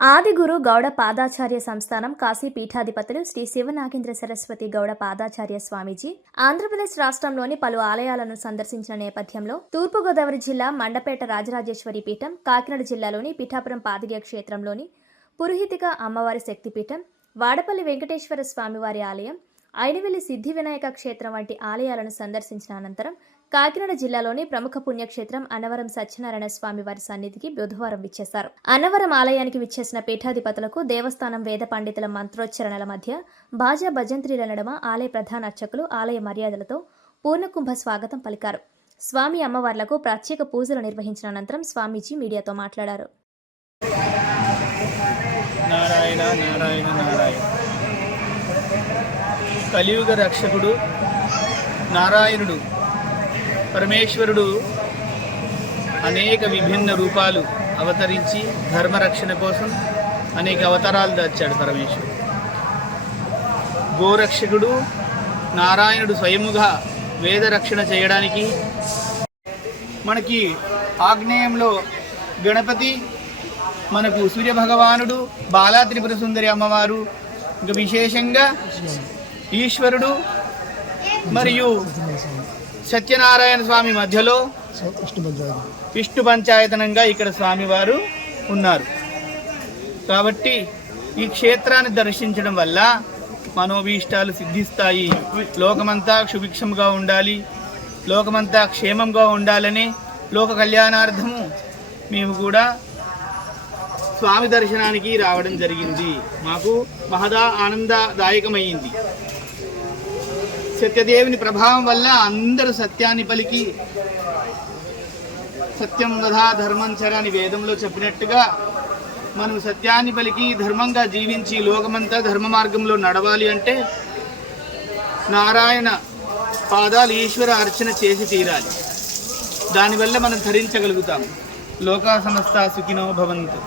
ఆదిగురు గౌడ పాదాచార్య సంస్థానం కాశీ పీఠాధిపతులు శ్రీ శివనాగేంద్ర సరస్వతి గౌడ పాదాచార్య స్వామీజీ ఆంధ్రప్రదేశ్ రాష్ట్రంలోని పలు ఆలయాలను సందర్శించిన నేపథ్యంలో తూర్పుగోదావరి జిల్లా మండపేట రాజరాజేశ్వరి పీఠం, కాకినాడ జిల్లాలోని పిఠాపురం పాదిగ క్షేత్రంలోని పురుహితిక అమ్మవారి శక్తిపీఠం, వాడపల్లి వెంకటేశ్వర స్వామివారి ఆలయం, ఐనవెల్లి సిద్ధి వినాయక క్షేత్రం వంటి ఆలయాలను సందర్శించిన అనంతరం కాకినాడ జిల్లాలోని ప్రముఖ పుణ్యక్షేత్రం అన్నవరం సత్యనారాయణ స్వామి వారి సన్నిధికి బుధవారం విచ్చేశారు. అన్నవరం ఆలయానికి విచ్చేసిన పీఠాధిపతులకు దేవస్థానం వేద పండితుల మంత్రోచ్చరణల మధ్య బాజా భజంత్రీల నడుమ ఆలయ ప్రధాన అర్చకులు ఆలయ మర్యాదలతో పూర్ణకుంభ స్వాగతం పలికారు. స్వామి అమ్మవార్లకు ప్రత్యేక పూజలు నిర్వహించిన అనంతరం స్వామీజీ మీడియాతో మాట్లాడారు. నారాయణ నారాయణ నారాయణ. కలియుగ రక్షకుడు నారాయణుడు పరమేశ్వరుడు అనేక విభిన్న రూపాలు అవతరించి ధర్మరక్షణ కోసం అనేక అవతారాలు దాచాడు. పరమేశ్వరుడు గోరక్షకుడు నారాయణుడు స్వయముగా వేద రక్షణ చేయడానికి, మనకి ఆగ్నేయంలో గణపతి, మనకు సూర్యభగవానుడు, బాలా త్రిపుర సుందరి అమ్మవారు, ఇంకా విశేషంగా ఈశ్వరుడు మరియు సత్యనారాయణ స్వామి మధ్యలో విష్ణు పంచాయతనంగా ఇక్కడ స్వామివారు ఉన్నారు. కాబట్టి ఈ క్షేత్రాన్ని దర్శించడం వల్ల మనోభీష్టాలు సిద్ధిస్తాయి. లోకమంతా సుభిక్షంగా ఉండాలి, లోకమంతా క్షేమంగా ఉండాలని లోక కళ్యాణార్థము మేము కూడా స్వామి దర్శనానికి రావడం జరిగింది. మాకు మహదా ఆనందదాయకమైంది. సత్యదేవుని ప్రభావం వల్ల అందరూ సత్యాన్ని పలికి, సత్యం వధా ధర్మం చర అని వేదంలో చెప్పినట్టుగా మనం సత్యాన్ని పలికి ధర్మంగా జీవించి లోకమంతా ధర్మ మార్గంలో నడవాలి అంటే నారాయణ పాదాలు ఈశ్వర అర్చన చేసి తీరాలి. దానివల్ల మనం ధరించగలుగుతాం. లోకా సమస్త సుఖినో భవంతు.